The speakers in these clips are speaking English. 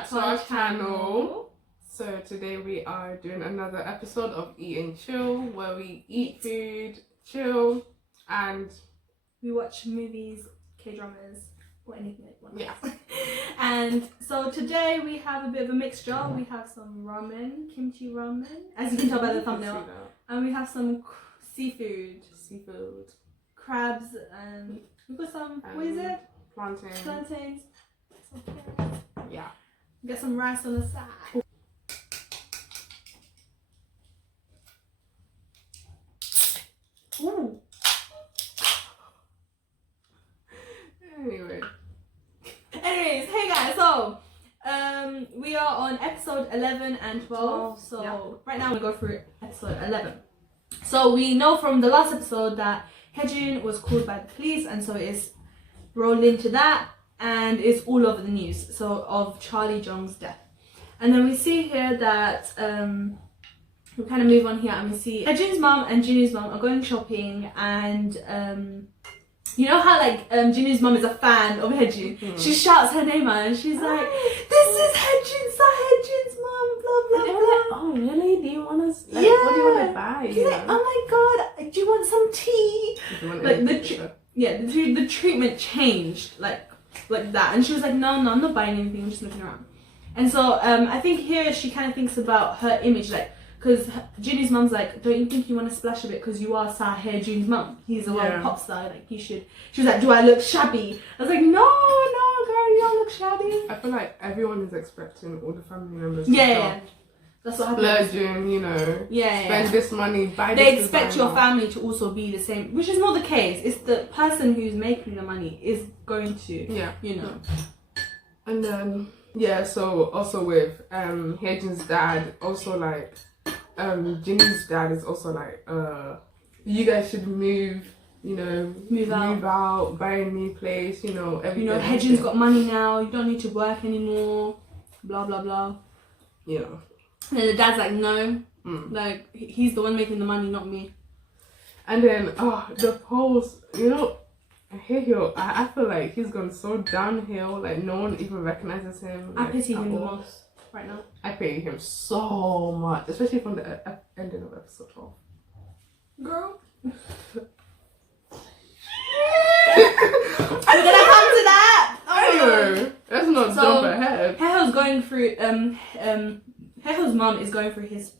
back to our channel. So today we are doing another episode of Eat and Chill, where we eat food, chill, and we watch movies, K-dramas, or anything like that. Yeah. And so today we have a bit of a mixture. We have some ramen, kimchi ramen, as you can tell by the thumbnail, and we have some seafood, crabs, and we've got some. What is it? Plantains. Yeah. Get some rice on the side. Ooh. Anyways, hey guys, so we are on episode 11 and 12. So yeah. Right now we're going to go through episode 11. So we know from the last episode that Hye-jun was called by the police, and so it's rolled into that, and it's all over the news. So of Charlie Jeong's death, and then we see here that we kind of move on here, and we see Hye-jun's mom and Jin-U's mom are going shopping, and you know how like Jin-U's mom is a fan of Hye-jun. She shouts her name out and she's like, "This is Hye-jun's mom, blah blah blah." like, oh really? Do you want us? Like, Yeah. What do you want to buy? He's like, "Oh my god, do you want some tea?" Like the treatment changed like that, and she was like, no, I'm not buying anything, I'm just looking around. And so I think here she kind of thinks about her image, like, because Jin-U's mum's like, don't you think you want to splash a bit because you are Hae-jun's mum? He's a world pop star, like you should. She was like, do I look shabby? I was like, no girl, you don't look shabby. I feel like everyone is expecting all the family members Yeah. That's what happens. splurging, you know. Yeah. Spend this money, buy They this expect designer. your family to also be the same, which is not the case. It's the person who's making the money is going to, you know. And then so also with Hye-jun's dad, also like Jin-U's dad is also like you guys should move, you know, move out, buy a new place, you know, everything. You know, Hye-jun's got money now, you don't need to work anymore, blah blah blah. Yeah. And then the dad's like, no, like he's the one making the money, not me. And then the polls, you know, Hae-hyo, I feel like he's gone so downhill, like no one even recognizes him. I like, pity him the all. most right now. I pity him so much, especially from the ending of episode 12. Girl. We're gonna come to that. Anyway, let's not jump ahead. Hae-hyo's going through Hae-hyo's mom is going through his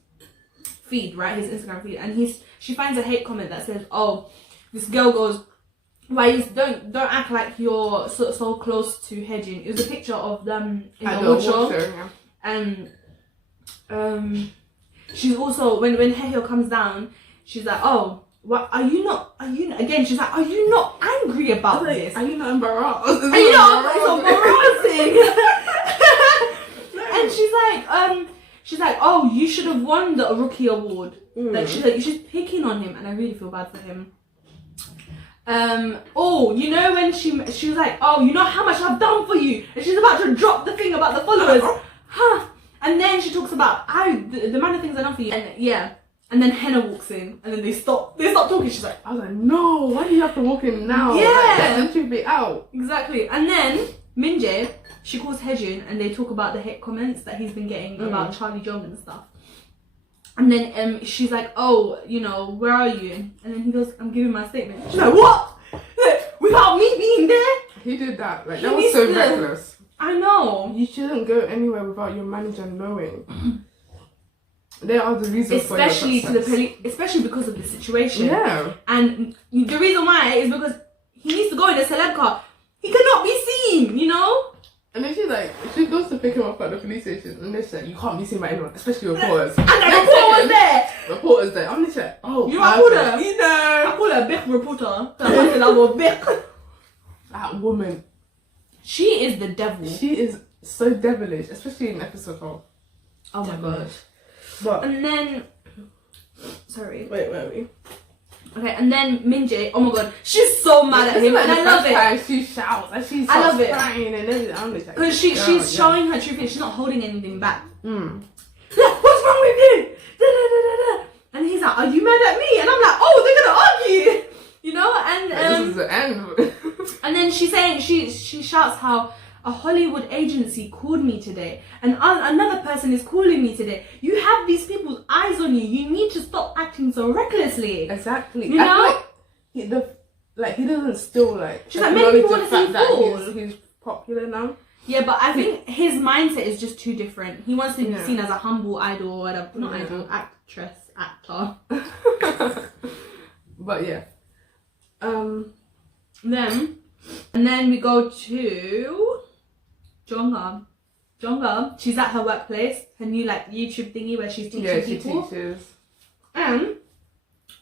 feed, right? His Instagram feed, and she finds a hate comment that says, "Oh, this girl goes, why you don't act like you're so close to Hye-jun." It was a picture of them in the water, and she's also when Hae-hyo comes down, she's like, "Oh, what are you not? Again?" She's like, "Are you not angry about this? Are you not embarrassed? Are you not? It's embarrassing." And she's like, "Oh, you should have won the Rookie Award." Like she's like, "You're just picking on him," and I really feel bad for him. You know when she was like, "Oh, you know how much I've done for you," and she's about to drop the thing about the followers, and then she talks about the amount of things I've done for you, and then Henna walks in, and then they stop talking. She's like, I was like, no, why do you have to walk in now? Yeah, like, let them two be out. Exactly. And then Min-jae, she calls Hye-jun, and they talk about the hate comments that he's been getting about Charlie Jeong and stuff. And then she's like, "Oh, you know, where are you?" And then he goes, "I'm giving my statement." She's like, "What? Without me being there?" He did that. Like, that was so reckless. I know. You shouldn't go anywhere without your manager knowing. They are the reason for your success. To the police, especially because of the situation. Yeah. And the reason why is because he needs to go in a celeb car. He cannot be seen, you know? And then she goes to pick him up at the police station, and they're like, "You can't be seen by anyone, especially reporters." And the reporter was there. Reporters there. I'm just like, oh, you know, I call her. You know, I call her a big reporter. That woman. She is the devil. She is so devilish, especially in episode 12. Oh my gosh. But and then, sorry. Wait, where are we? Okay, and then Min-jae, oh my god, she's so mad at him, and I love it. She shouts and she's crying and everything. I'm just like, because she's showing her true feelings. She's not holding anything back. Like, what's wrong with you? Da, da, da, da, da. And he's like, "Are you mad at me?" And I'm like, "Oh, they're gonna argue," you know. And this is the end. and then she's saying she shouts how a Hollywood agency called me today, and another person is calling me today. You have these people's eyes on you. You need to stop acting so recklessly. Exactly. You know? He doesn't still like. She's like, many people want to see you that fall. he's popular now. Yeah, but I think his mindset is just too different. He wants to be seen as a humble idol or whatever. Not idol, actor. But yeah. Then we go to Jeong-ha. Jeong-ha, she's at her workplace, her new like YouTube thingy where she's teaching people. Teaches. And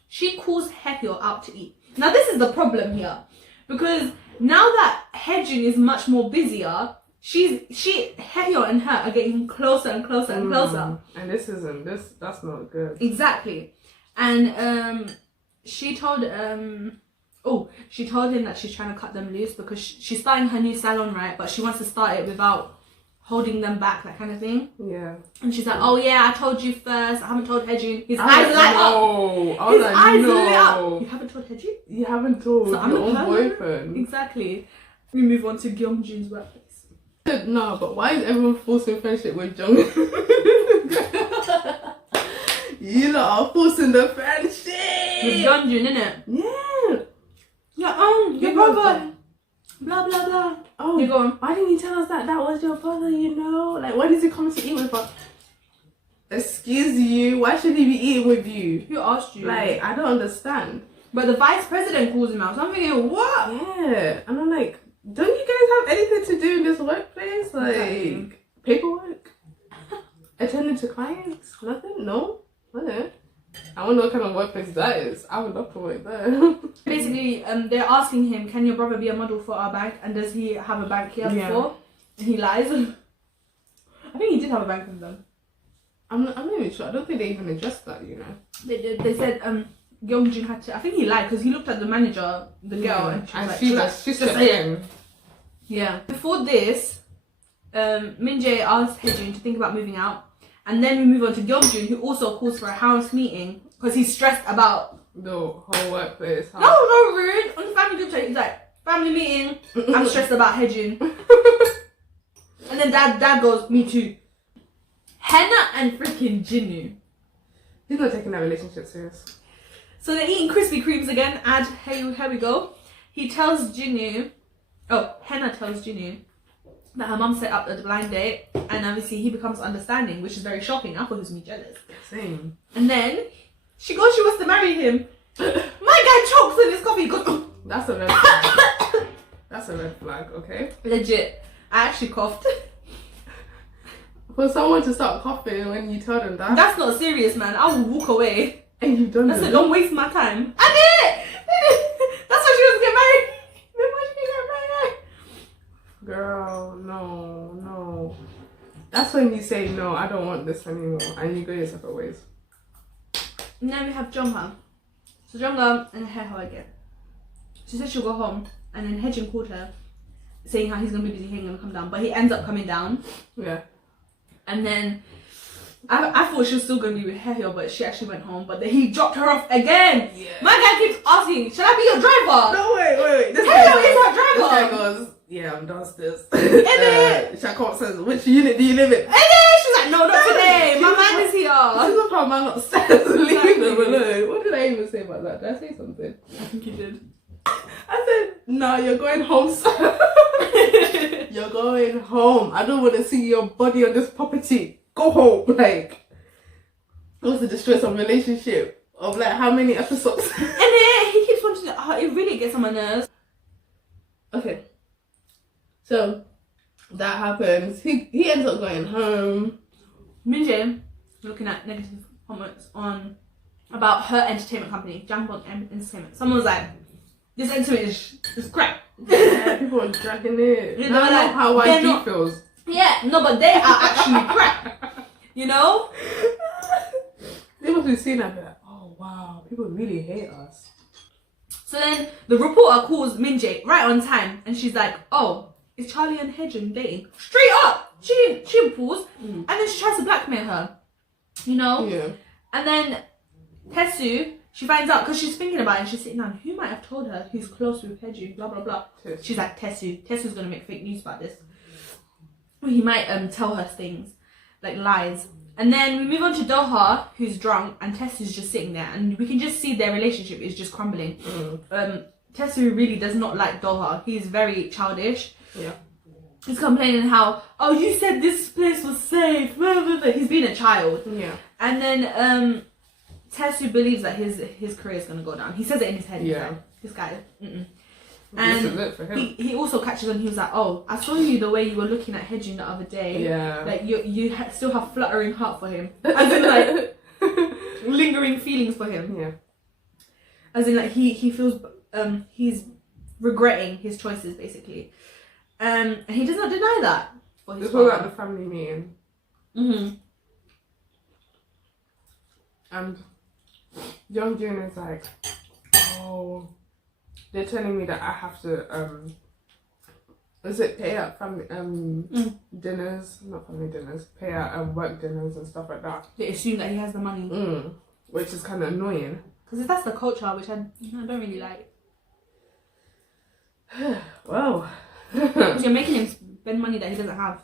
she calls Hae-hyo out to eat. Now this is the problem here, because now that Hae-jun is much more busier, Hae-hyo and her are getting closer and closer and closer. And that's not good. Exactly. And she told him that she's trying to cut them loose because she's starting her new salon, right? But she wants to start it without holding them back, that kind of thing. Yeah. And she's like, oh yeah, I told you first. I haven't told Hae-jun. His eyes light up. His eyes lit up. You haven't told Hae-jun? You haven't told So I'm your a own pervert. boyfriend. Exactly. We move on to Gyeongjun's workplace. No, but why is everyone forcing friendship with Jung? You lot are forcing the friendship. With Gyeongjun, innit? Yeah. Yeah, your brother. Blah blah blah. Oh, you go on. Why didn't you tell us that was your brother? You know, like when is he coming to eat with us? Excuse you. Why should he be eating with you? Who asked you? Like, I don't understand. But the vice president calls him out. So I'm thinking, what? Yeah, and I'm like, don't you guys have anything to do in this workplace? Like paperwork, attending to clients, nothing. No, nothing. I wonder what kind of workplace that is. I would love to work there. Basically, they're asking him, can your brother be a model for our bank? And does he have a bank here before? And he lies. I think he did have a bank with them. I'm not even sure. I don't think they even addressed that, you know. They did. They said Gyeongjun had to. I think he lied because he looked at the manager, the girl, and she was like, she's just saying. Yeah. Before this, Min-jae asked Hae-jun to think about moving out. And then we move on to Gyeongjun, who also calls for a house meeting because he's stressed about the whole workplace. Huh? No, rude. On the family group chat, he's like, family meeting. I'm stressed about Hae-jun. And then dad goes, me too. Henna and freaking Jin-U. He's not taking that relationship serious. So they're eating Krispy Kremes again. Here we go. He tells Jin-U. Oh, Henna tells Jin-U that her mum set up a blind date, and obviously he becomes understanding, which is very shocking. I thought he was me jealous. Same. And then she wants to marry him. My guy chokes on his coffee. He goes, that's a red flag. That's a red flag, okay? Legit. I actually coughed. For someone to start coughing when you tell them that. That's not serious, man. I will walk away. And you've done That's it. it. Don't waste my time. I did it. That's why she was get married. Before she can get married. Girl, no. That's when you say, no, I don't want this anymore. And you go your separate ways. And then we have Jeong-ha. So Jeong-ha and Hae-hyo again. She said she'll go home. And then Hae-jun called her, saying how he's going to be busy, he ain't going to come down. But he ends up coming down. Yeah. And then I thought she was still going to be with Hae-hyo, but she actually went home. But then he dropped her off again. Yeah. My guy keeps asking, should I be your driver? No, wait. Hae-hyo is her driver. This guy goes, yeah, I'm downstairs. Shakop says, which unit do you live in? And then she's like, no, not today. My man is here. She's not how man upstairs. Leave them alone. What did I even say about that? Did I say something? I think you did. I said, no, you're going home, sir. You're going home. I don't want to see your body on this property. Go home. Like, it was to destroy some relationship of like how many episodes? And then he keeps wanting to, it really gets on my nerves. Okay. So, that happens. He ends up going home. Min-jae looking at negative comments on about her entertainment company, Jangbon Entertainment. Someone was like, this entertainment is crap. Yeah, people are dragging it. You know, I like, know how YG feels. Yeah, no, but they are actually crap. You know? They must be seeing that like, oh wow, people really hate us. So then the reporter calls Min-jae right on time, and she's like, oh, is Charlie and Hae-jun dating? Straight up! She didn't pause. And then she tries to blackmail her. You know? Yeah. And then Taesu, she finds out, because she's thinking about it, and she's sitting down, who might have told her who's close with Hae-jun, blah, blah, blah. Taesu. She's like, Taesu's going to make fake news about this. he might tell her things, like lies. And then we move on to Jeong-ha, who's drunk, and Taesu's just sitting there, and we can just see their relationship is just crumbling. Taesu really does not like Jeong-ha. He's very childish. Yeah. He's complaining how, oh, you said this place was safe. He's being a child. Yeah. And then Taesu believes that his career is gonna go down. He says it in his head. Yeah. Like, this guy. This is it for him. He also catches on. He was like, "Oh, I saw you the way you were looking at Hye-jun the other day. Yeah. Like you still have fluttering heart for him, as in like lingering feelings for him. Yeah. As in like he feels he's regretting his choices basically, and he does not deny that. For his It's all at the family meeting. And Jeong-jun is like, oh. They're telling me that I have to pay out family dinners, not family dinners, pay out work dinners and stuff like that. They assume that he has the money, which is kind of annoying. Because that's the culture which I don't really like. Well, because you're making him spend money that he doesn't have.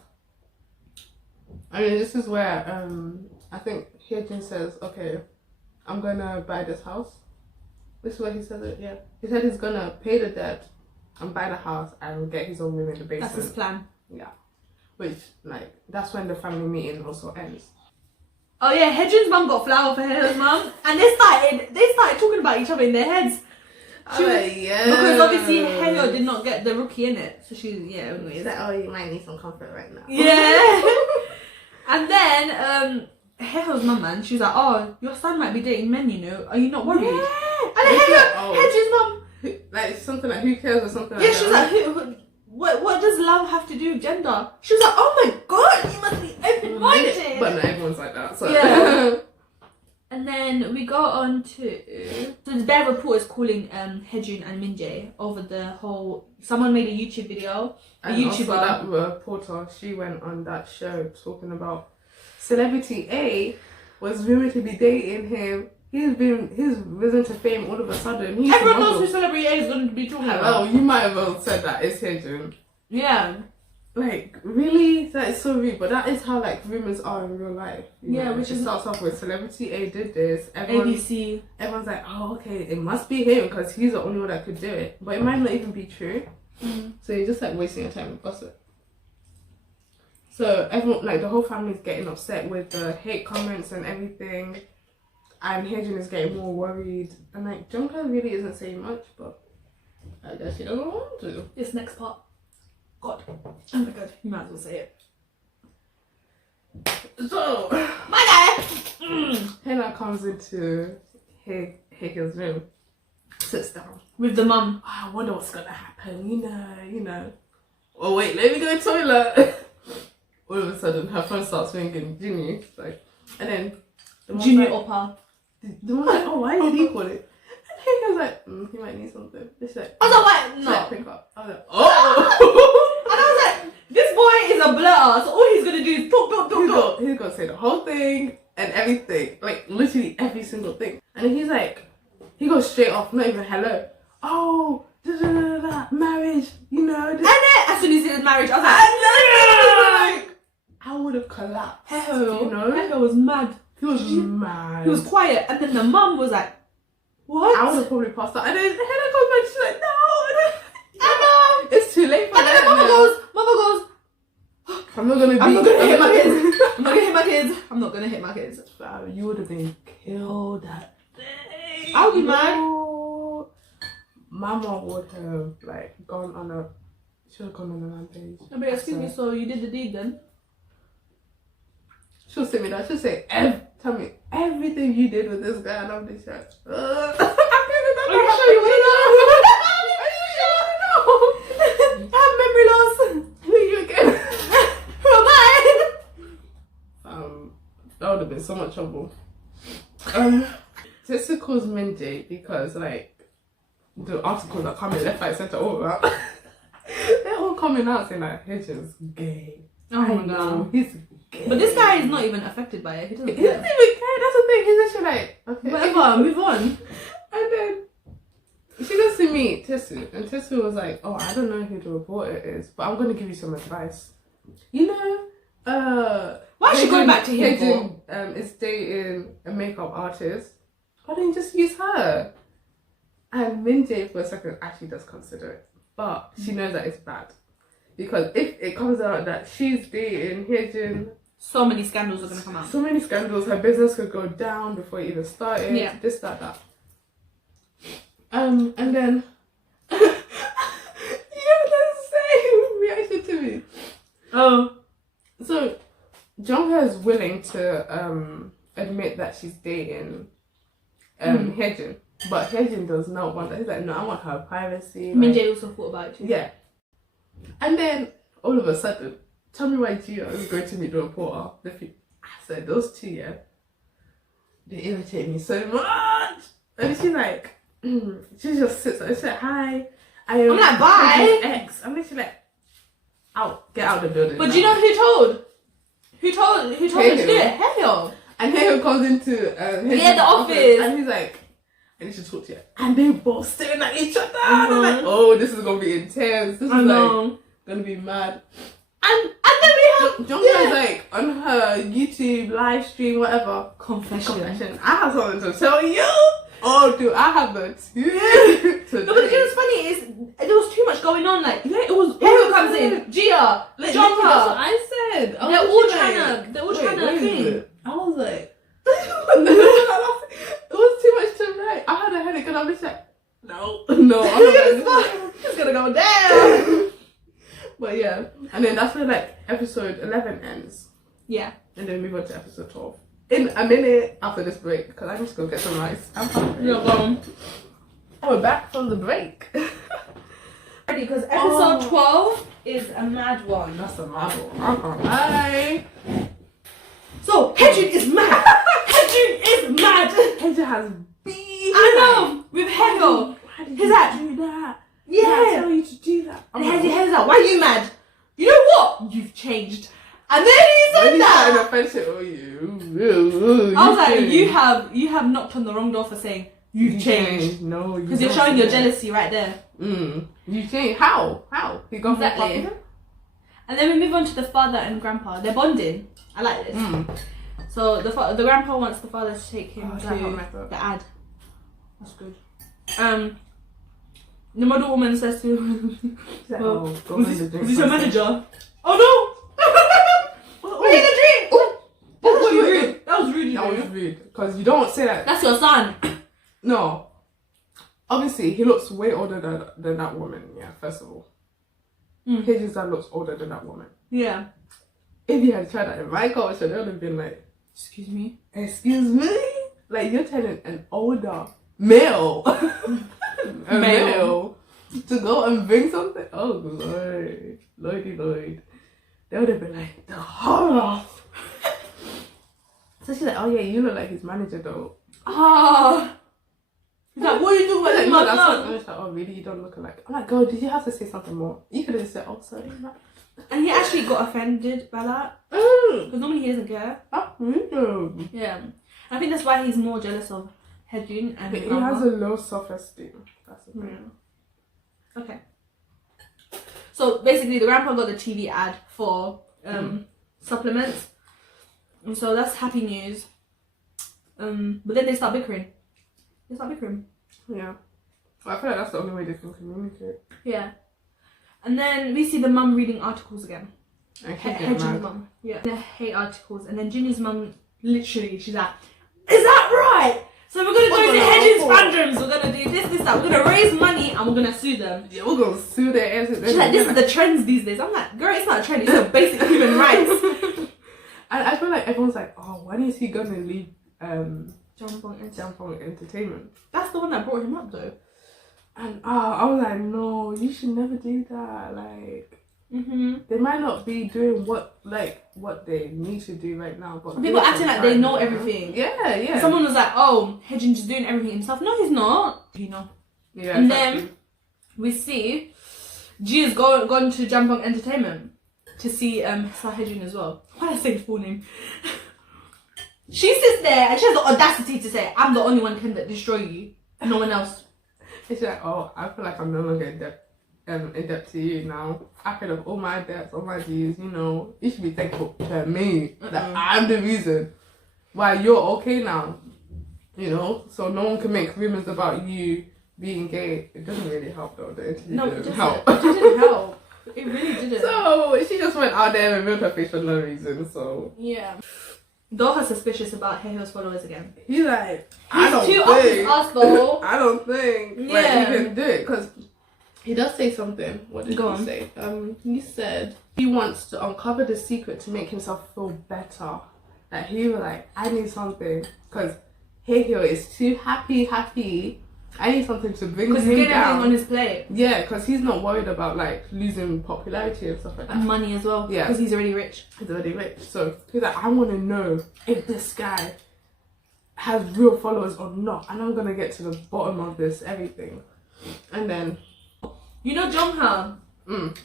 I mean, this is where I think Hye-jun says, okay, I'm gonna buy this house. This is where he said it, yeah. He said he's gonna pay the debt and buy the house and get his own room in the basement. That's his plan. Yeah. Which, like, that's when the family meeting also ends. Oh yeah, Hye-jun's mum got flour for Hae-hyo's mum, and they started talking about each other in their heads. Yeah. Because obviously Hae-hyo did not get the rookie in it, so she's anyways. Like, oh, you might need some comfort right now. Yeah. And then Hae-hyo's mum, man, she was like, oh, your son might be dating men, you know. Are you not worried? Yeah. And then Hye-jun's mum, like something like who cares or something like yeah, that. she was like, what does love have to do with gender? She was like, oh my god, you must be open-minded. But not everyone's like that. So yeah. And then we go on to so the Bear Report is calling Hye-jun and Min-jae over the whole. Someone made a YouTube video. And also that reporter, she went on that show talking about celebrity A was rumored to be dating him. He's risen to fame all of a sudden. Everyone knows who celebrity A is going to be talking about. Well, you might have well said that it's Hye-jun. Yeah. Like, really? That is so rude. But that is how, like, rumours are in real life. Yeah, which it starts off with celebrity A did this. ABC. Everyone's like, oh, okay, it must be him because he's the only one that could do it. But it might not even be true. So you're just, like, wasting your time with gossip. So everyone, like, the whole family's getting upset with the hate comments and everything. And Hye-jun is getting more worried. And, like, Jeong-ha really isn't saying much, but I guess he doesn't want to. This next part. God. Oh my god, you might as well say it. So, my guy! Hannah comes into Hae-hyo's room, sits down. With the mum. Oh, I wonder what's gonna happen, you know. Oh wait, let me go to the toilet. All of a sudden, her phone starts ringing, Jin-U, like, and then the Jin-U like, Oppa. the mom's like, oh, why did he call it? And Hae-hyo's like, he might need something. And she's like, I was like, what? she's No. like, pick up. I was like, oh. And I was like, this boy is a blur, so all he's gonna do is talk. He's gonna say the whole thing and everything, like literally every single thing. And then he's like, he goes straight off, not even hello. Oh, marriage, you know. And then as soon as he said marriage, I was like, I would have collapsed. Hae-hyo, you know, Hae-hyo was mad. He was mad. He was quiet, and then the mum was like, what? I would have probably passed out. And then Hannah comes back, she's like, no. Anna! It's too late for and that. then mama goes, I'm not gonna hit my kids. I'm not gonna hit my kids. I'm not gonna hit my kids. You would have been killed that day. I would be mad. Mama would have like gone on a. She would have gone on a rampage. But excuse me, so you did the deed then? She'll sit me down. She'll say, "Tell me everything you did with this guy," and I'm just like, Are you sure you want to know? Are you sure? No. I have memory loss. Who are you again? Who am I? That would have been so much trouble. Tessa calls Min-jae because like the articles are coming left, right, center, all around. They're all coming out saying like Hye-jun's gay. Oh my god, he's gay. But this guy is not even affected by it. He doesn't He doesn't care. even care. That's the thing. He's actually like, okay, Whatever, move on. And then she goes to meet Tessu, and Tessu was like, oh, I don't know who the reporter is, but I'm going to give you some advice. you know, Why is she going back to him Hae-jun, is dating a makeup artist. Why don't you just use her? And Min-jae for a second actually does consider it, but she knows that it's bad because if it comes out that she's dating Hae-jun, so many scandals are gonna come out. so many scandals. Her business could go down before it even started. Yeah. This, that. And then you have the same reaction to me. Oh. So Jeong-ha is willing to admit that she's dating Hae-jun, but Hae-jun does not want that. He's like, no, I want her privacy. Like, Min-jae also thought about it too. yeah. And then all of a sudden, tell me why Gio is going to meet the reporter. I said, those two, yeah, they irritate me so much. And she's like, she just sits there. She's like, hi. I'm like, bye. Ex. I'm literally like, out, get out of the building. But now. do you know who told? Who told her to do it? Hae-hyo. And Hae-hyo comes into the office. and he's like, I need to talk to you. And they both staring at each other. And they're like, oh, this is gonna be intense. This is like gonna be mad. And then we have Jeong-ha's like on her YouTube live stream, whatever. Confession. I have something to tell you. Oh, do I have the tea? No, but you know what's funny is there was too much going on. Like, yeah, it was. Hae-hyo comes in, Gia, Like, Jeong-ha. that's what I said. They're all trying to think. I was like, it was too much to write. I had a headache and I was like, no, I'm not. It's gonna go down. But yeah, and then that's where like episode 11 ends. Yeah. And then we move on to episode 12 in a minute after this break because I need to go get some rice. I'm hungry. You're gone. We're back from the break. Ready, because episode 12 is a mad one. That's a mad one. I can't lie. So Hae-jun is mad. Hae-jun is mad. Hae-jun has beef. I know. With Hae-hyo. Why did He's you like, do that? Yeah. I tell you to do that. And Hae-jun's like, why are you mad? You know what? You've changed. And then he said that. In a friendship with you. I was like, you have knocked on the wrong door for saying you've changed. No, because you're showing your jealousy right there. You changed. How? He got exactly. And then we move on to the father and grandpa. They're bonding. I like this. So the grandpa wants the father to take him to the ad. That's good. The model woman says to him, like, was this your manager? Oh no! We had a dream! That was rude. That was rude. That was rude. Because you don't say that. That's your son. No. Obviously, he looks way older than that woman, yeah, first of all. Hae-jun's dad looks older than that woman. Yeah. If you had tried that in my culture, they would have been like, Excuse me? Excuse me? Like, you're telling an older male, male to go and bring something? Oh, Lord. Lordy Lord. They would have been like, the horror. So she's like, oh yeah, you look like his manager though. Ah. He's like, what are you doing with No, my that's son? not. She's like, oh really, you don't look alike. I'm like, girl, did you have to say something more? You could have just said, oh sorry. And he actually got offended by that. Because normally he doesn't care. Yeah. I think that's why he's more jealous of Hae-jun and He has a low self-esteem. That's the thing. Okay. So basically the grandpa got the TV ad for supplements. And so that's happy news. But then they start bickering. Yeah. Well, I feel like that's the only way they can communicate. Yeah. And then we see the mum reading articles again. Hae-jun's mum. Yeah. They hate articles. And then Jinny's mum, literally, she's like, is that right? So we're going to go to Hae-jun's fandoms. We're going to do this, that. We're going to raise money and we're going to sue them. Yeah, we're going to sue their asses. She's like, this is the trends these days. I'm like, girl, it's not a trend. It's a basic human rights. And I feel like everyone's like, oh, when is he going to leave Jeong-ha Entertainment? That's the one that brought him up though. And I was like, no, you should never do that. Like, they might not be doing what they need to do right now, but people acting like they know everything. Yeah. Someone was like, oh, Hae-jun's just doing everything himself. No, he's not. You know. Yeah. And then we see G has gone to Jambong Entertainment to see Hae-jun as well. Why did I say his full name? She sits there and she has the audacity to say, I'm the only one can destroy you. No one else. And she's like, oh, I feel like I'm no longer in debt. in debt to you now. I paid off all my debts, all my dues, you know. You should be thankful to me that I'm the reason why you're okay now. You know? So no one can make rumors about you being gay. It doesn't really help though. The interview didn't help. It didn't help. It really didn't. So she just went out there and revealed her face for no reason, so. Yeah. Doha's suspicious about Hae-hyo's followers again. He's like, He's too up his ass though. I don't think Yeah. like he can do it, because he does say something. What did he say? He said he wants to uncover the secret to make himself feel better. Like he was like, I need something, because Hae-hyo is too happy. I need something to bring him Because he's getting down. everything on his plate. Yeah, because he's not worried about like losing popularity and stuff like that. And money as well. Yeah. Because he's already rich. He's already rich. So he's like, I want to know if this guy has real followers or not. And I'm going to get to the bottom of this, everything. And then... You know Jeong-ha?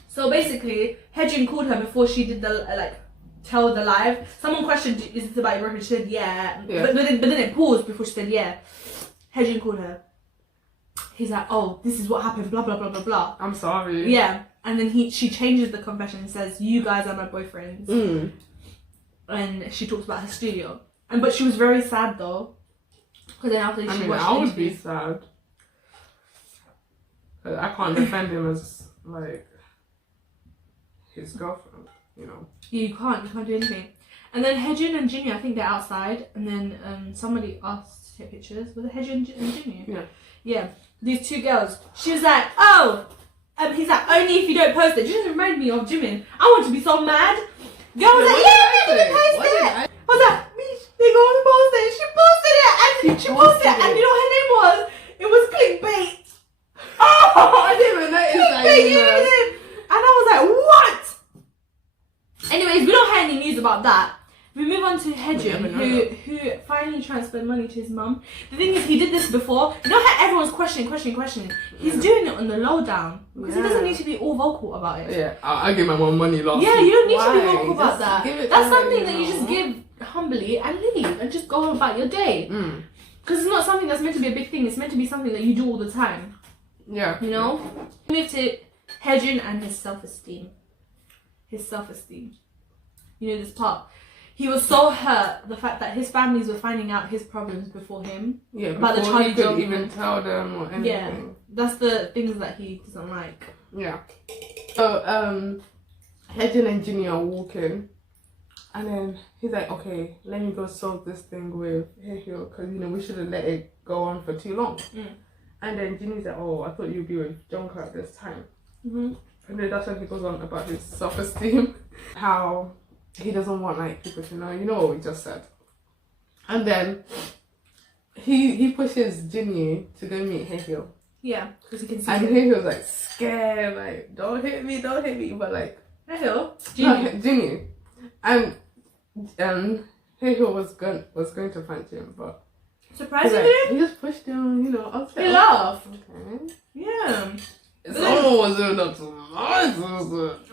So basically, Hae-jun called her before she did the, tell the live. Someone questioned, is this about your boyfriend? She said, yeah. But then it paused before she said, yeah. Hae-jun called her. He's like, oh, this is what happened, blah, blah, blah, blah, blah. I'm sorry. Yeah. And then she changes the confession and says, you guys are my boyfriends. And she talks about her studio. But she was very sad though. Because then after she watched I would interview. be sad. I can't defend him as, his girlfriend, you know. Yeah, you can't do anything. And then Hae-jun and Jin-U, I think they're outside. And then somebody asked to take pictures. Was it Hae-jun and Jin-U? Yeah. Yeah. These two girls. She was like, oh, he's like, only if you don't post it. She doesn't remind me of Jimin. I want to be so mad. Girl was like, yeah, I didn't post it. I was like, they gonna post it. She posted it, and she posted it, and you know what her name was? It was clickbait. Oh, I didn't even notice that. Clickbait, and I was like, what? Anyways, we don't have any news about that. We move on to Hae-jun, who finally transferred money to his mum. The thing is, he did this before. You know how everyone's questioning. He's doing it on the lowdown. Because he doesn't need to be all vocal about it. Yeah, I gave my mum money last Yeah, week. you don't need to be Why? vocal about that. Give it That's to her, something that you just give humbly and leave and just go about your day. Because it's not something that's meant to be a big thing. It's meant to be something that you do all the time. Yeah. You know? We move to Hae-jun and his self-esteem. You know this part. He was so hurt the fact that his families were finding out his problems before him. Yeah, about the before he child could even tell them or anything. Yeah, that's the things that he doesn't like. Yeah. So, Hae-jun and Jin-U are walking. And then he's like, okay, let me go solve this thing with Hae-hyo, because, we shouldn't let it go on for too long. And then Jin-U's like, oh, I thought you'd be with Jeong-ha at this time. And then that's when he goes on about his self-esteem. How he doesn't want, people to know. You know what we just said. And then he pushes Jin-U to go meet Hae-hyo. Yeah, because he can see And him. Hae-hyo's scared, don't hit me, but Hae-hyo? Jin-U. And Hae-hyo was going to punch him, but surprisingly, he just pushed him, I was he laughed. Okay. Yeah. Someone was doing that to us.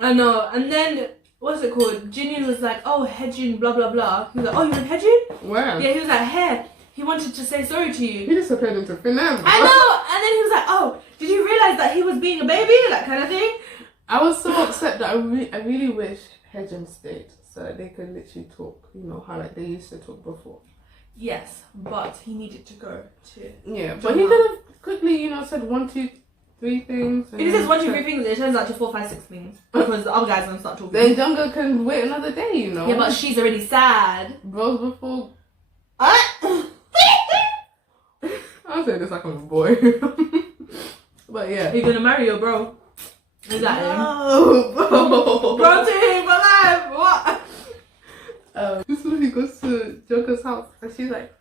I know. And then, what's it called? Jin-U was like, oh, Hae-jun, blah, blah, blah. He was like, oh, you with Hae-jun? Where? Yeah, he was like, hey, he wanted to say sorry to you. He just appeared into finesse. I know. And then he was like, oh, did you realise that he was being a baby? That kind of thing. I was so upset that I really wish Hae-jun stayed so that they could literally talk, how they used to talk before. Yes, but he needed to go to... Yeah, but he could have quickly, said 1, 2, 3 things. If he says 1, 2, 3 things, it turns out to 4, 5, 6 things. Because the other guy's going to start talking. Then Jeong-ha can wait another day, Yeah, but she's already sad. Bros before... I'm saying this like I'm a boy. But yeah. Are you going to marry your bro? Is that him? No, bro. Bro to him alive! What? This is when he goes to Jeong-ha's house and she's like,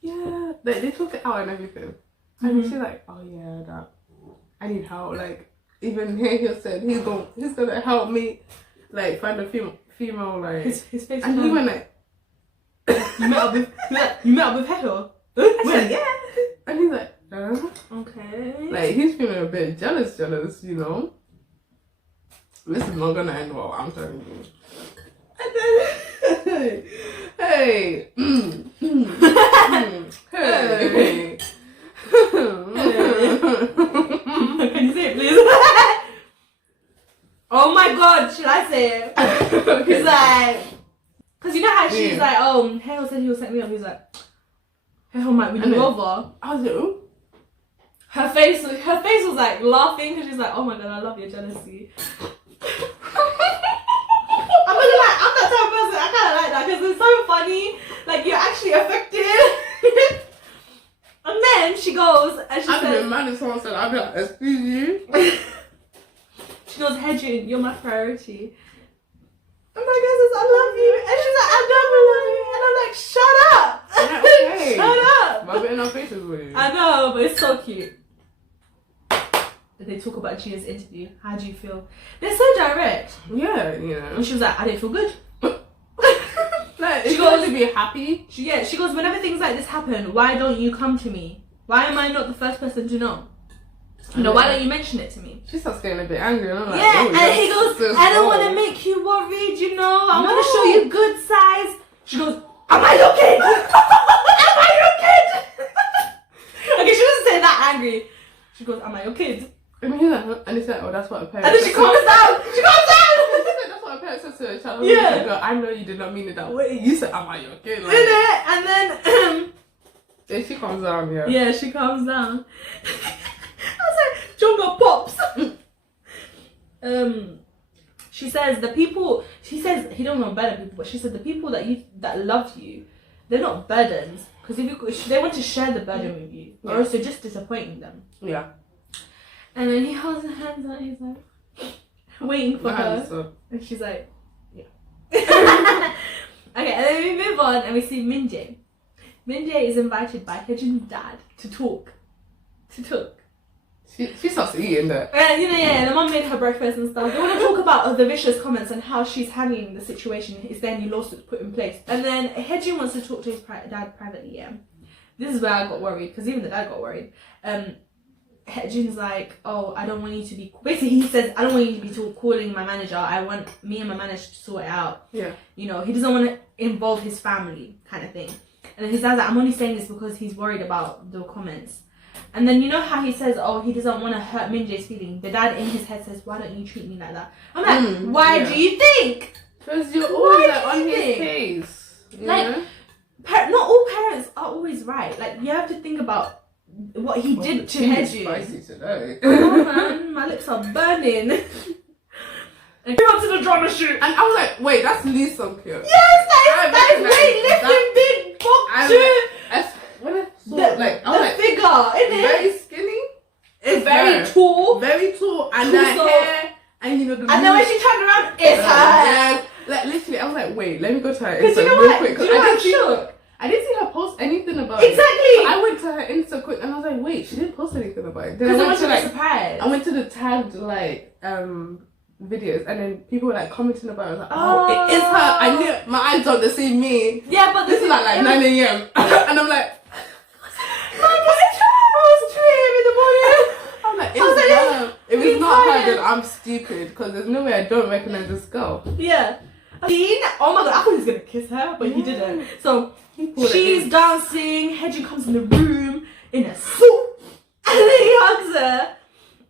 yeah, they talk it out and everything. And she's like, oh yeah, that I need help. Even Hae-hyo said he's gonna help me find a female his face. and he went you met up with Hae-hyo? When? Yeah. And he's like, okay. He's feeling a bit jealous, This is not gonna end well, I'm telling you. And then, hey. Hey. Can you say it, please? Oh my god, should I say it? He's like, because you know how she's like, oh, Hae-hyo said he will set me up. He's like, Hae-hyo might win you over. I was like, ooh. Her face was like laughing because she's like, oh my god, I love your jealousy. I'm that type of person. I kind of like that because it's so funny. Like, you're actually affected. And then she goes and she says, I'd be mad if someone said, I'd be like, excuse you. She goes, Hye-jun, you're my priority. And my guy says, I love you. And she's like, I don't love you. And I'm like, shut up. Yeah, okay. Shut up. But I'm in our faces with you. I know, but it's so cute. They talk about Gia's interview. How do you feel? They're so direct. Yeah, And she was like, I didn't feel good. Like, she goes to be happy. She goes, whenever things like this happen, why don't you come to me? Why am I not the first person to know? Why don't you mention it to me? She starts getting a bit angry, and I'm like, yeah, and he goes, I don't want to make you worried, I want to show you good size. She goes, am I your kid? Am I your kid? Okay, she doesn't say that angry. She goes, am I your kid? And he's like, and he's like, oh, that's what a parent. And then she calms down. She calms down. That's what a parent says to a child. Yeah. Like, I know you did not mean it that way. You said, am I your kid? Like, and then then she calms down, yeah. Yeah, she calms down. I was like, Jeong-ha pops. She says he don't want to burden people, but she said the people that love you, they're not burdens, because they want to share the burden with you, or else you're just disappointing them. Yeah. And then he holds her hands out, he's like waiting for her, and she's like, yeah. Okay, and then we move on and we see Min-jae. Min-jae is invited by Hye-jun's dad to talk. She starts eating that. And the mum made her breakfast and stuff. They want to talk about the vicious comments and how she's handling the situation. Is there any lawsuits put in place? And then Hye-jun wants to talk to his dad privately. Yeah, this is where I got worried, because even the dad got worried. Hye-jun's like, oh, I don't want you to be. Basically, he says, I don't want you to be calling my manager. I want me and my manager to sort it out. Yeah. He doesn't want to involve his family, kind of thing. And then his dad's like, I'm only saying this because he's worried about the comments. And then how he says, oh, he doesn't want to hurt Min-jae's feeling. The dad in his head says, why don't you treat me like that? I'm like, why do you think? Because you're always on his case. Like, not all parents are always right. Like, you have to think about what he did to Hye-jun. Spicy today. Oh man, my lips are burning. And came up to the drama shoot. And I was like, wait, that's Lee Sung-kyun. Yes, that is weightlifting big box shoot. When I saw, the figure, isn't it? Very skinny. It's very tall. Very tall. And the hair. And the and then when she turned around, it's her. Yeah. Like, literally, I was like, wait, let me go to her Insta real quick. Do you know what? I didn't see her post anything about it. Exactly. So I went to her Insta quick and I was like, wait, she didn't post anything about it. Because I went to surprise. I went to the tagged videos, and then people were like commenting about it. I was like, oh, it is her. I knew my eyes don't deceive me. Yeah, but this is like 9 a.m. and I'm like, I was 2 a.m. in the morning. I'm like, it's her. If it's not her, then I'm stupid, because there's no way I don't recognize this girl. Yeah. Oh my god, I thought he was gonna kiss her, but he didn't. So she's dancing, Hye-jun comes in the room in a suit, and then he hugs her.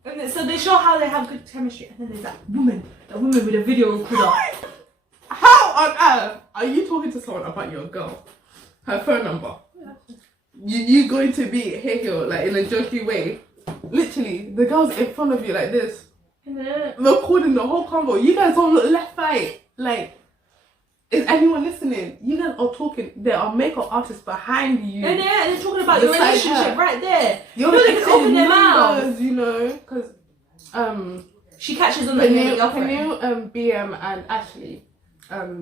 And then, so they show how they have good chemistry, and then there's that woman with a video recorder. How on earth are you talking to someone about your girl? Her phone number. You going to be Hae-hyo, like, in a jokey way. Literally, the girl's in front of you like this. Recording the whole convo. You guys don't look left, right. Like, is anyone listening? You guys are talking. There are makeup artists behind you. And they're talking about your relationship right there. They can open their mouths, because she catches on the Penu, BM and Ashley,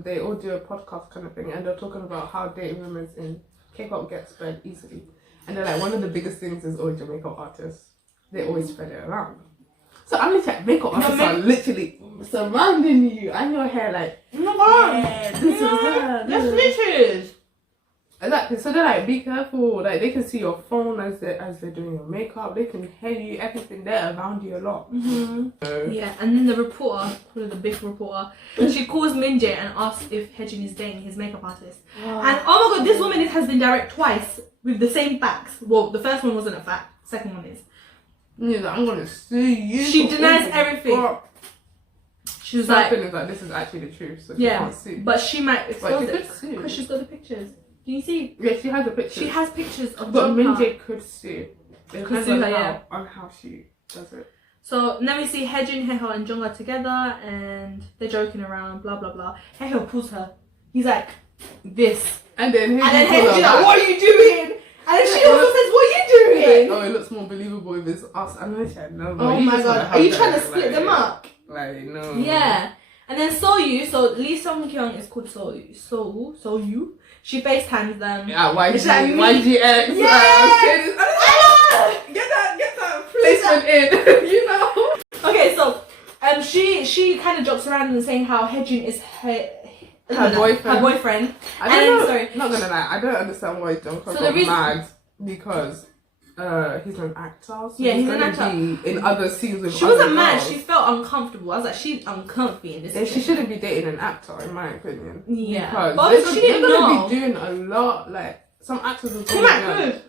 they all do a podcast kind of thing, and they're talking about how dating rumors in K-pop get spread easily. And they're like, one of the biggest things is always your makeup artists. They always spread it around. So I'm literally, makeup artists are literally surrounding you and your hair, like, oh my god, this is her. That's literally. Exactly. So they're like, be careful. Like, they can see your phone as they're doing your makeup. They can hear you, everything. They're around you a lot. Yeah, and then the reporter, the big reporter, she calls Min-jae and asks if Hye-jun is dating his makeup artist. And oh my god, this woman has been direct twice with the same facts. Well, the first one wasn't a fact. The second one is. Yeah, I'm gonna sue you. She denies everything. She was something is like, this is actually the truth, so she can't sue. But she might expose But it because she's got the pictures. Can you see? Yeah, she has the pictures. She has pictures of But Jeong-ha. Minjae could sue. It depends on how she does it. So then we see Hae-jun, Hae-hyo and Jeong-ha together and they're joking around, blah blah blah. Hae-hyo pulls her. He's like, this. And then Hae-jun's like, what are you doing? And then she also says, what are you doing? Like, oh, it looks more believable if it's us. And I said, no. Oh my god, are you trying to split them up? Like, no. Yeah. And then So-yu, so Lee Sung-kyung is called So-yu. She FaceTimes them. Yeah, YGX. Yeah! Get that placement in, you know? Okay, so she kind of jokes around and saying how Hae-jun is her boyfriend. Not gonna lie, I don't understand why Jeong-ha got mad because he's an actor. So yeah, he's an actor. Be in other scenes with she other wasn't mad. girls. She felt uncomfortable. I was like, she's uncomfy in this. Then she shouldn't be dating an actor, in my opinion. Yeah, because but she didn't know. They're gonna be doing a lot. Like some actors are good.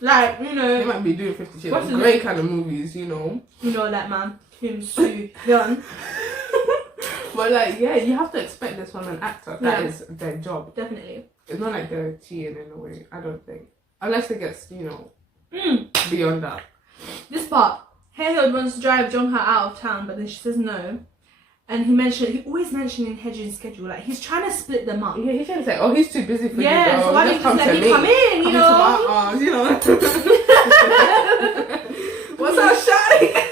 Like, you know, they might be doing 50 Shades of Grey kind of movies, you know. You know that man, Kim Soo-hyun. But like, yeah, you have to expect this from an actor. That is their job. Definitely. It's not like they're cheating in a way. I don't think, unless it gets, you know, beyond that. This part, Hae-hyo wants to drive Jeong-ha out of town, but then she says no. And he always mentioning Hae-jun's schedule, like he's trying to split them up. Yeah, he's trying to say, oh, he's too busy for you. Yeah, so why don't you just let me come in, you know? Come into my arms, you know. What's up, shawty?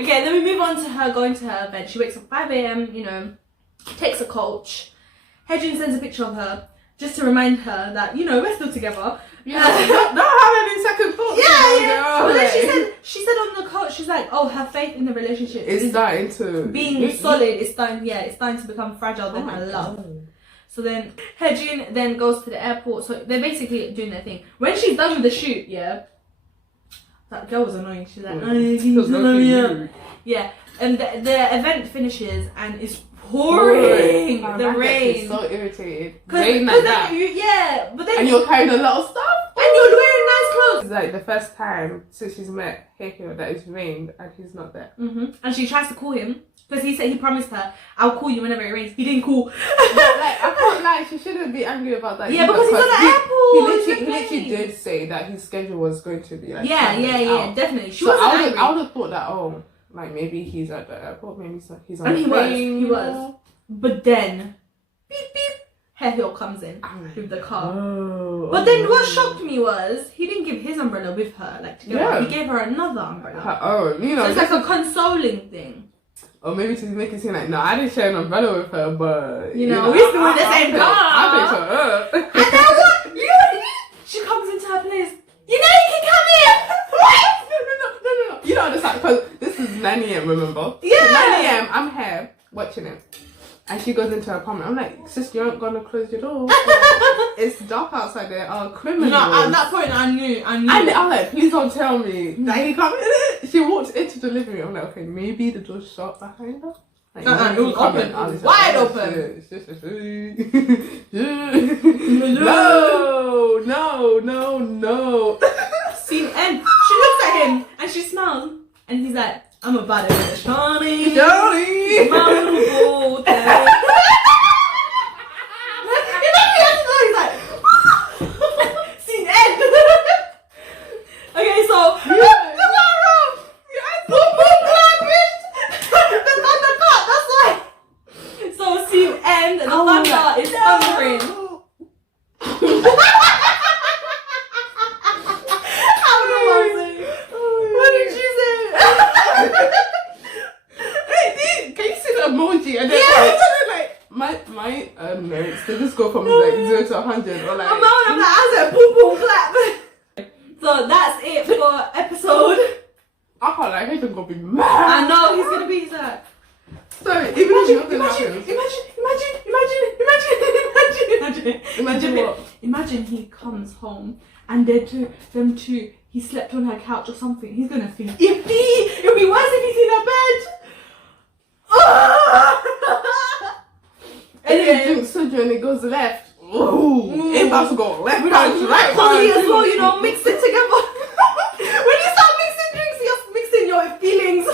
Okay, then we move on to her going to her event. She wakes up 5 a.m, you know, takes a coach. Hae-jun sends a picture of her just to remind her that, you know, we're still together. Yeah, don't have any second thoughts. Yeah. But then she said on the coach, she's like, oh, her faith in the relationship is starting to being solid. It's starting to become fragile than her love. So then Hae-jun then goes to the airport. So they're basically doing their thing. When she's done with the shoot, that girl was annoying. She's like, yeah. And the event finishes and it's pouring. The rain. So irritated. Rain like that. But then and you're carrying a lot of stuff. And you're wearing nice clothes. It's like the first time since she's met Hae-hyo that it's rained and he's not there. And she tries to call him because he said he promised her, I'll call you whenever it rains. He didn't call. Like, I felt like she shouldn't be angry about that. Yeah, because he's at the airport. He literally did say that his schedule was going to be like definitely. So I would have thought that like maybe he's at the airport, maybe he's on the plane. He was. But then, beep beep, Hae-hyo comes in with the car. But then what shocked me was he didn't give his umbrella with her, like together. Yeah. He gave her another umbrella. Her own, you know. So it's like a consoling thing. Or maybe to make it seem like, no, I didn't share an umbrella with her, but you know, we're still in the same car. I picked her up. And then what? She comes into her place. You know you can come in. What? No. You don't understand because this is 9 a.m. Remember? Yeah. 9 a.m. I'm here watching it. And she goes into her apartment. I'm like, sis, you aren't gonna close your door. It's dark outside there. Criminals. No, at that point I knew. And I'm like, please don't tell me that he come in it. She walked into the living room. I'm like, okay, maybe the door's shut behind her. Like, it was open. It was wide open. No. Scene end. She looks at him and she smiles. And he's like, I'm about to get Shawnee. He's like, scene end. Okay, so that's why. So scene end. The thunder is thundering. What did she say? Can you see the emoji? And then my notes, they just go from like 0 to 100 or like. I'm like, I said boom boom clap. So that's it for episode. I can't like, he's gonna be mad. I know he's gonna be that. So Imagine he comes home and them two, he slept on her couch or something. He's gonna think, it'll be worse if he's in her bed. And then he drinks soju and it goes left. Ooh. It's about to go left punch, right punch. As well, you know, mix it together. When you start mixing drinks, you're mixing your feelings.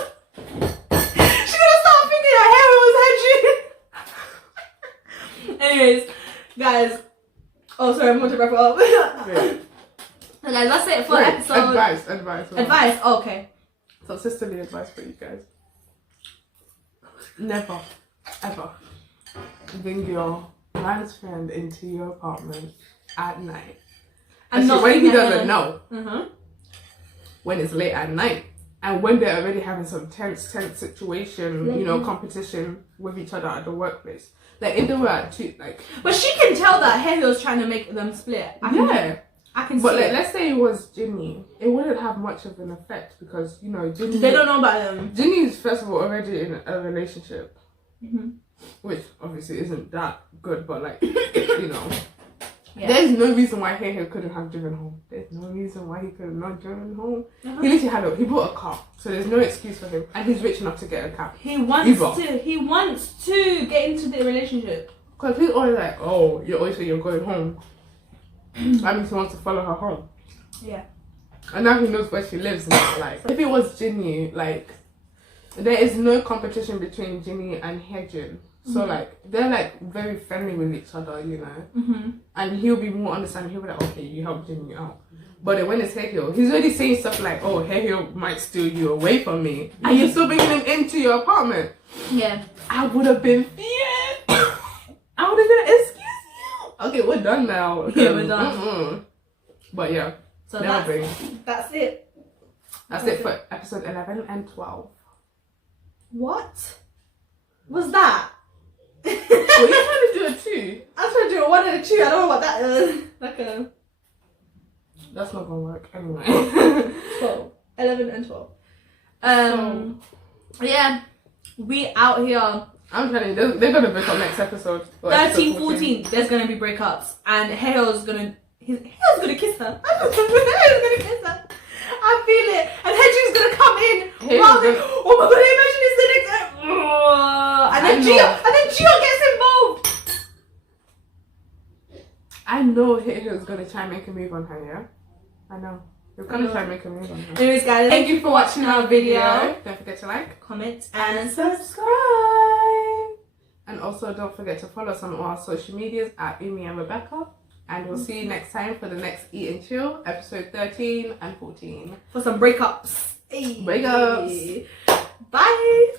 guys. Oh, sorry, I'm going to wrap it up. Yeah. So guys, that's it for episode. Advice. Oh, okay. So sisterly advice for you guys. Never, ever bring your man's friend into your apartment at night. And when he doesn't know. When it's late at night. And when they're already having some tense situation, you know, competition with each other at the workplace. Like, if they were at two, like... But she can tell that Hae-hyo's trying to make them split. I can see but, like, it. let's say it was Jin-U. It wouldn't have much of an effect because, you know, Jin-U... They don't know about them. Jin-Yu's, first of all, already in a relationship. Which, obviously, isn't that good, but, like, you know... Yeah. There's no reason why Hae-hyo couldn't have driven home. There's no reason why he could have not driven home. He literally he bought a car, so there's no excuse for him. And he's rich enough to get a cab. He wants to get into the relationship. Because he's always like, oh, you always say you're going home. That means he wants to follow her home. Yeah. And now he knows where she lives now. Like, if it was Jin-U, like, there is no competition between Jin-U and Hae-jun. So, like, they're, like, very friendly with each other, you know. And he'll be more understanding. He'll be like, okay, you helped Jin-U out. But then when it's Hae-hyo, he's already saying stuff like, oh, Hae-hyo might steal you away from me. And you're still bringing him into your apartment. Yeah. I would have been fierce. I would have been, excuse you. Okay, we're done now. Yeah, we're done. But, yeah. So that's it. That's it for episode 11 and 12. What was that? Were you trying to do a 2? I'm trying to do a 1 and a 2. I don't know what that is. Like a... That's not gonna work anyway. 12. 11 and 12. Yeah. We out here. I'm telling you, they're gonna break up next episode. 13, 14. There's gonna be breakups. And Hae-hyo's gonna kiss her. Hae-hyo's gonna kiss her. I feel it. And Hae-jun's gonna come in. Oh my god, imagine it's the next episode. And then Gio gets involved. I know Hae-hyo's gonna try and make a move on her, yeah? I know. You're gonna try and make a move on her. Anyways, guys, thank you for watching our video. Don't forget to like, comment, and subscribe. And also don't forget to follow us on all our social medias at Umi and Rebecca. And we'll see you next time for the next Eat and Chill, episode 13 and 14. For some breakups. Breakups. Bye.